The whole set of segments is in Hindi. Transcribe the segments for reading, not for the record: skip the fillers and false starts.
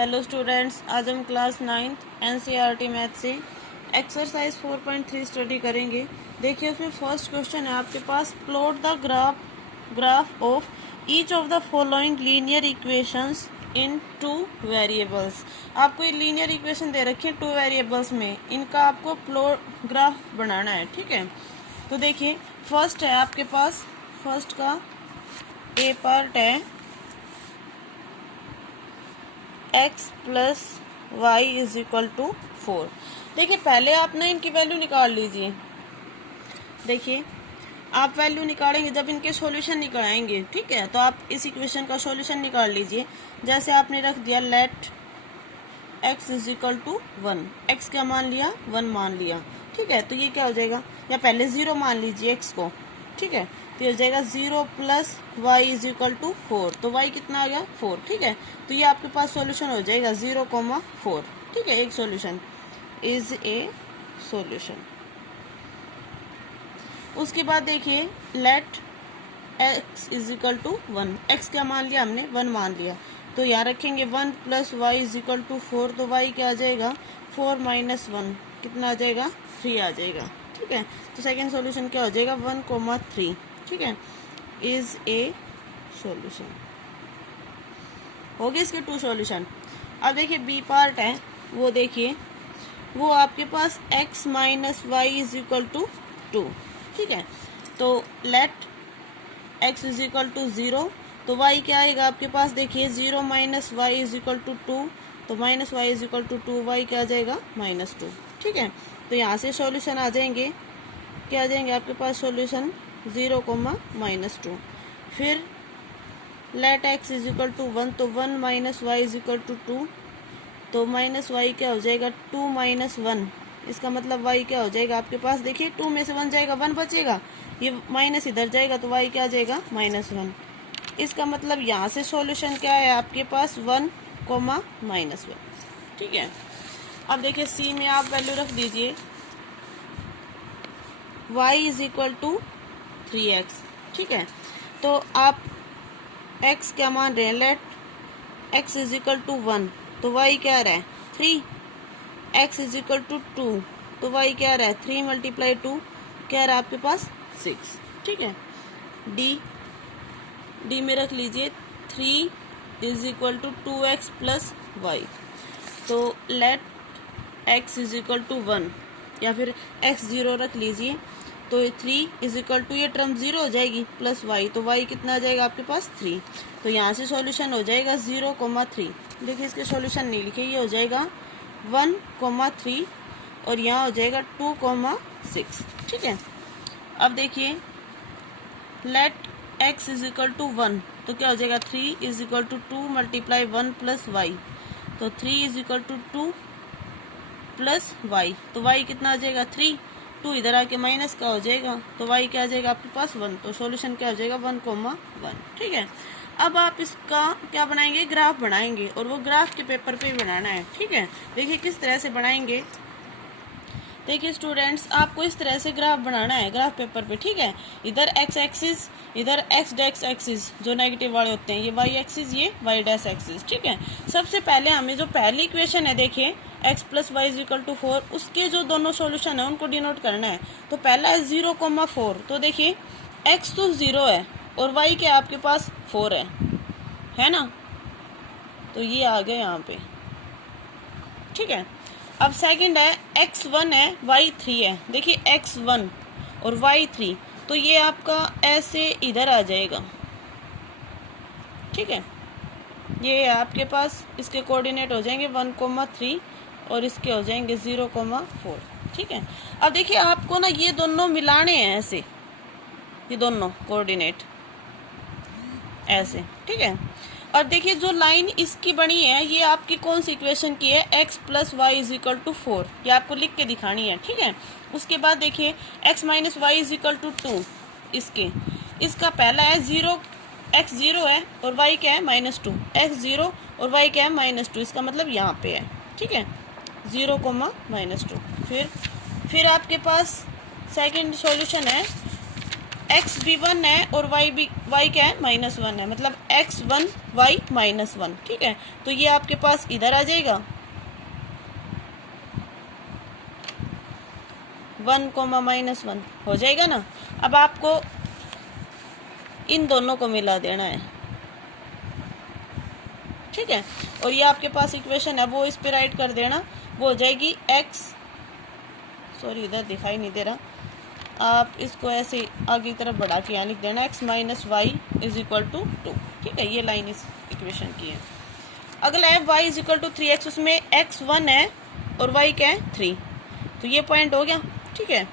हेलो स्टूडेंट्स, आज हम क्लास 9th एनसीईआरटी मैथ से एक्सरसाइज 4.3 स्टडी करेंगे। देखिए उसमें फर्स्ट क्वेश्चन है आपके पास, plot the graph of each of the following linear equations in two variables. आपको ये लीनियर इक्वेशन दे रखी है टू वेरिएबल्स में, इनका आपको प्लॉट ग्राफ बनाना है। ठीक है, तो देखिए फर्स्ट है आपके पास, फर्स्ट का ए पार्ट है x plus y is equal to 4। देखिए पहले आप ना इनकी वैल्यू निकाल लीजिए। देखिए आप वैल्यू निकालेंगे जब इनके सॉल्यूशन निकालेंगे, ठीक है, तो आप इस इक्वेशन का सॉल्यूशन निकाल लीजिए। जैसे आपने रख दिया let x is equal to 1, x क्या मान लिया, 1 मान लिया। ठीक है, तो ये क्या हो जाएगा, या पहले 0 मान लीजिए x को। ठीक है, तो ये हो जाएगा 0 plus y is equal to 4, तो y कितना आ गया 4। ठीक है, तो ये आपके पास सॉल्यूशन हो जाएगा 0,4। ठीक है, एक सॉल्यूशन इज ए सॉल्यूशन। उसके बाद देखिए let x is equal to 1, x क्या मान लिया हमने, 1 मान लिया, तो यहाँ रखेंगे 1 plus y is equal to 4, तो y क्या आ जाएगा 4 माइनस 1 कितना आ जाएगा 3 आ जाएगा। ठीक है, तो सेकेंड सॉल्यूशन क्या हो जाएगा 1,3। ठीक है, इज ए सॉल्यूशन। हो गए इसके 2 सॉल्यूशन। अब देखिए बी पार्ट है, वो देखिए वो आपके पास x minus y is equal to 2। ठीक है, तो let x is equal to 0, तो y क्या आएगा आपके पास, देखिए 0 minus y is equal to 2, तो minus y is equal to 2, y क्या आ जाएगा -2। ठीक है, तो यहाँ से सॉल्यूशन आ जाएंगे, क्या आ जाएंगे आपके पास सॉल्यूशन 0, -2। फिर let x is equal to 1, तो 1 minus y is equal to 2, तो माइनस वाई क्या हो जाएगा 2 माइनस 1, इसका मतलब y क्या हो जाएगा आपके पास, देखिए 2 में से 1 जाएगा, 1 बचेगा, ये माइनस इधर जाएगा, तो y क्या आ जाएगा -1। इसका मतलब यहाँ से सॉल्यूशन क्या है आपके पास 1, -1। ठीक है, अब देखिए c में आप वैल्यू रख दीजिए y is equal to 3x। ठीक है, तो आप x क्या मान रहे हैं, let x is equal to 1, तो y क्या आ रहा है 3, x इज इक्वल टू 2, तो y क्या आ रहा है 3 मल्टीप्लाई 2 क्या आ रहा है आपके पास 6। ठीक है, डी में रख लीजिए 3 is equal to 2x plus y, तो let x is equal to 1, या फिर x 0 रख लीजिए, तो 3 इज इक्वल टू ये टर्म 0 हो जाएगी प्लस y, तो y कितना आ जाएगा आपके पास 3, तो यहाँ से सॉल्यूशन हो जाएगा 0,3। देखिए इसके सॉल्यूशन नहीं लिखे, ये हो जाएगा 1,3 और यहाँ हो जाएगा 2,6। ठीक है, अब देखिए let x is equal to 1, तो क्या हो जाएगा 3 is equal to 2 multiply 1 plus y, तो 3 is equal to 2 plus y, तो y कितना आ जाएगा 3, 2 इधर आके माइनस का हो जाएगा, तो y क्या आ जाएगा आपके पास 1, तो सॉल्यूशन क्या हो जाएगा 1,1। ठीक है, अब आप इसका क्या बनाएंगे, ग्राफ बनाएंगे, और वो ग्राफ के पेपर पे बनाना है। ठीक है, देखिए किस तरह से बनाएंगे। देखिए स्टूडेंट्स, आपको इस तरह से ग्राफ बनाना है ग्राफ पेपर पे। ठीक है, इधर x एक्सिस, इधर x डैश एक्सिस जो नेगेटिव वाले होते हैं, ये y एक्सिस, ये y डैश एक्सिस। ठीक है, सबसे पहले हमें जो पहली इक्वेशन है देखिए x plus y is equal to 4, उसके जो दोनों सॉल्यूशन है उनको डिनोट करना है। तो पहला है 0,4, तो देखिए x तो 0 है और y क्या आपके पास 4 है ना, तो ये आ गया यहाँ पे। ठीक है, अब सेकंड है x1 है y3 है, देखिए x1 और y3, तो ये आपका ऐसे इधर आ जाएगा। ठीक है, ये आपके पास इसके कोऑर्डिनेट हो जाएंगे 1,3 और इसके हो जाएंगे 0,4। ठीक है, अब देखिए आपको ना ये दोनों मिलाने हैं ऐसे, ये दोनों कोऑर्डिनेट ऐसे। ठीक है, और देखिए जो लाइन इसकी बनी है ये आपकी कौन सी इक्वेशन की है, x plus y is equal to 4, ये आपको लिख के दिखानी है। ठीक है, उसके बाद देखिए x minus y is equal to 2, इसका पहला है 0, x 0 है और y क्या है -2, x 0 और y क्या है -2, इसका मतलब यहाँ पे है। ठीक है, 0,-2। फिर आपके पास सेकंड सॉल्यूशन है एक्स भी 1 है और वाई क्या है -1 है, मतलब x1 y -1। ठीक है, तो ये आपके पास इधर आ जाएगा 1, -1 हो जाएगा ना। अब आपको इन दोनों को मिला देना है। ठीक है, और ये आपके पास इक्वेशन है वो इस पे राइट कर देना, वो हो जाएगी सॉरी इधर दिखाई नहीं दे रहा, आप इसको ऐसे आगे की तरफ बढ़ा के यहाँ लिख देना x - y = 2। ठीक है, ये लाइन इस इक्वेशन की है। अगला है y = 3x, उसमें x 1 है और y क्या है 3, तो ये पॉइंट हो गया। ठीक है,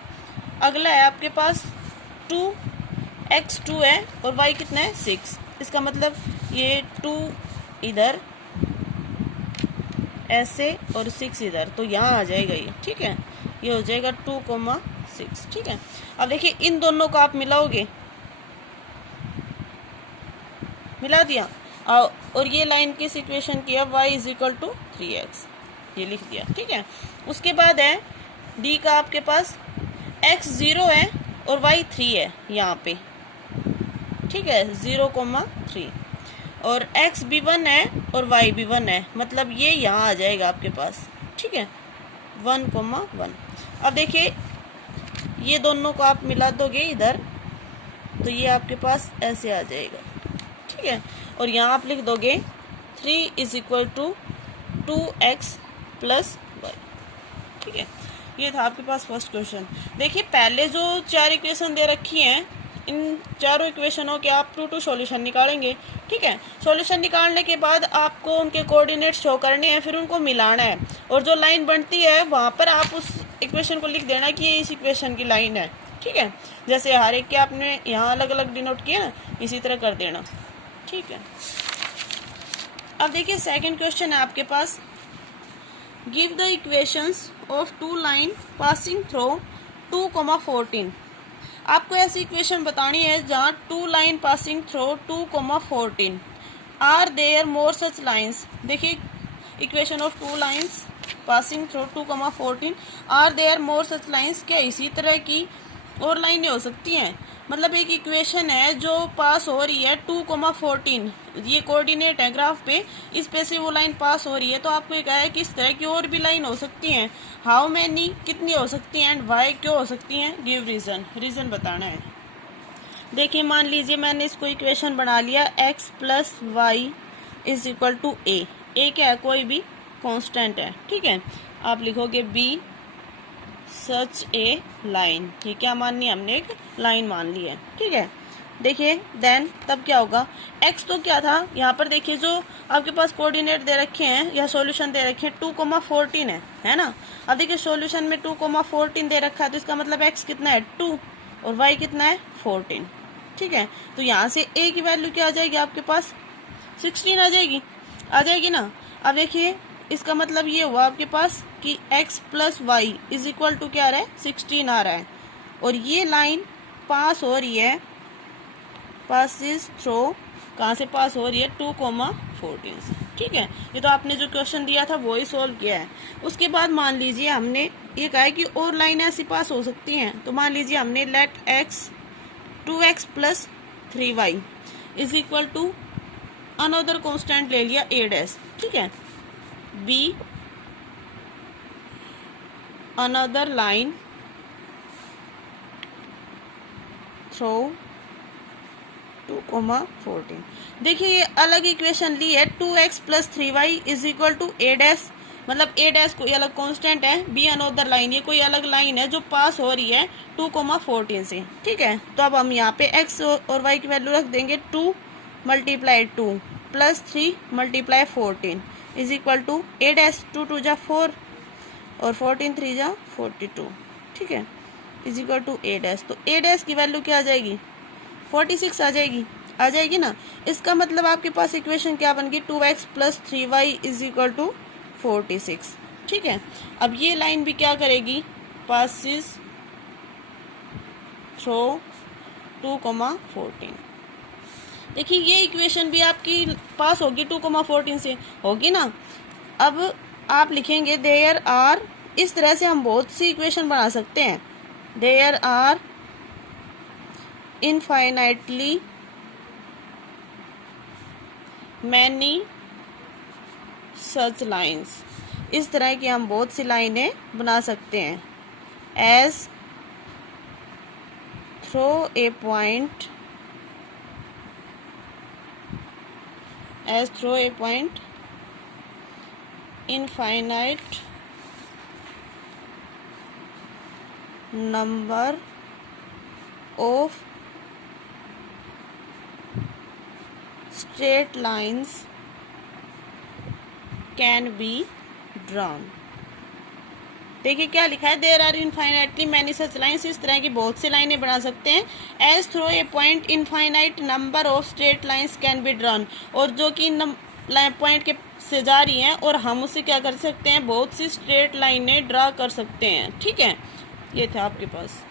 अगला है आपके पास 2x 2 है और y कितना है 6, इसका मतलब ये 2 इधर ऐसे और 6 इधर, तो यहाँ आ जाएगा ये। ठीक है, ये हो जाएगा 2, 6। ठीक है, अब देखिए इन दोनों को आप मिलाओगे, मिला दिया, और ये लाइन किस इक्वेशन की है, y = 3x, ये लिख दिया। ठीक है, उसके बाद है d का आपके पास x 0 है और y 3 है यहाँ पे। ठीक है, 0, 3, और x भी 1 है और y भी 1 है, मतलब ये यहाँ आ जाएगा आपके पास। ठीक है, 1, 1। अब देखिए ये दोनों को आप मिला दोगे इधर, तो ये आपके पास ऐसे आ जाएगा। ठीक है, और यहाँ आप लिख दोगे 3 = 2x + y। ठीक है, ये था आपके पास फर्स्ट क्वेश्चन। देखिए पहले जो 4 इक्वेशन दे रखी हैं, इन चारों इक्वेशनों के आप 2 सॉल्यूशन निकालेंगे। ठीक है, सॉल्यूशन निकालने के बाद आपको उनके कोऑर्डिनेट शो करने हैं, फिर उनको मिलाना है, और जो लाइन बनती है वहाँ पर आप उस इक्वेशन को लिख देना कि ये इस इक्वेशन की लाइन है। ठीक है, जैसे हर एक के आपने यहाँ अलग अलग डिनोट किया ना, इसी तरह कर देना। ठीक है, अब देखिए सेकंड क्वेश्चन है आपके पास, give the equations of 2 line passing through 2, 14। आपको ऐसी इक्वेशन बतानी है जहाँ 2 line passing through 2, 14। Are there more such lines. देखिए equation of 2 lines passing through 2, 14। Are there more such lines, क्या इसी तरह की और लाइनें हो सकती हैं? मतलब एक इक्वेशन है जो पास हो रही है 2, 14, ये कोऑर्डिनेट है ग्राफ पे, इस पे से वो लाइन पास हो रही है, तो आपको कहा है कि इस तरह की और भी लाइन हो सकती हैं। हाउ मैनी, कितनी हो सकती हैं, एंड वाई, क्यों हो सकती हैं, गिव रीजन, रीजन बताना है। देखिए मान लीजिए मैंने इसको इक्वेशन बना लिया x + y = a। a क्या है, कोई भी कांस्टेंट है। ठीक है, आप लिखोगे b सच ए लाइन, ये क्या मान लिया हमने, एक लाइन मान ली है। ठीक है, देखिए देन तब क्या होगा, x तो क्या था यहाँ पर, देखिए जो आपके पास कोऑर्डिनेट दे रखे हैं या सॉल्यूशन दे रखे हैं 2, 14 है ना। अब देखिए सॉल्यूशन में 2, 14 दे रखा है, तो इसका मतलब x कितना है 2 और y कितना है 14। ठीक है, तो यहाँ से a की वैल्यू क्या आ जाएगी आपके पास 16 आ जाएगी ना। अब देखिए इसका मतलब ये हुआ आपके पास कि x + y = क्या आ रहा है 16 आ रहा है, और ये लाइन पास हो रही है, पासिस थ्रू, कहाँ से पास हो रही है 2, 14 से। ठीक है, ये तो आपने जो क्वेश्चन दिया था वो ही सोल्व किया है। उसके बाद मान लीजिए हमने ये कहा है कि और लाइन ऐसी पास हो सकती हैं, तो मान लीजिए हमने late x 2x + 3y = another constant ले लिया a'। ठीक है, b अनदर लाइन थ्रू 2, 14। देखिए ये अलग इक्वेशन ली है, 2x + 3y = a', मतलब a' कोई अलग कांस्टेंट है, b अनदर लाइन, ये कोई अलग लाइन है जो पास हो रही है 2, 14 से। ठीक है, तो अब हम यहाँ पे x और y की वैल्यू रख देंगे 2 × 2 + 3 × 14 = a', 2, 2 = 4 और 14, 3 = 42। ठीक है, = a', तो a' की वैल्यू क्या आ जाएगी 46 आ जाएगी ना। इसका मतलब आपके पास इक्वेशन क्या बन गई 2x + 3y = 46। ठीक है, अब ये लाइन भी क्या करेगी, पासिस थ्रू 2, 14। देखिए ये इक्वेशन भी आपकी पास होगी 2, 14 से, होगी ना। अब आप लिखेंगे देयर आर, इस तरह से हम बहुत सी इक्वेशन बना सकते हैं। There are infinitely many such lines, इस तरह की हम बहुत सी लाइनें बना सकते हैं। As through a point, infinite number of straight lines can be drawn. देखिए क्या लिखा है, there are infinitely many such lines, इस तरह की बहुत सी लाइनें बना सकते हैं। As through a point infinite number of straight lines can be drawn, और जो कि पॉइंट के से जा रही हैं और हम उसे क्या कर सकते हैं, बहुत सी स्ट्रेट लाइनें ड्रा कर सकते हैं। ठीक है, ये था आपके पास।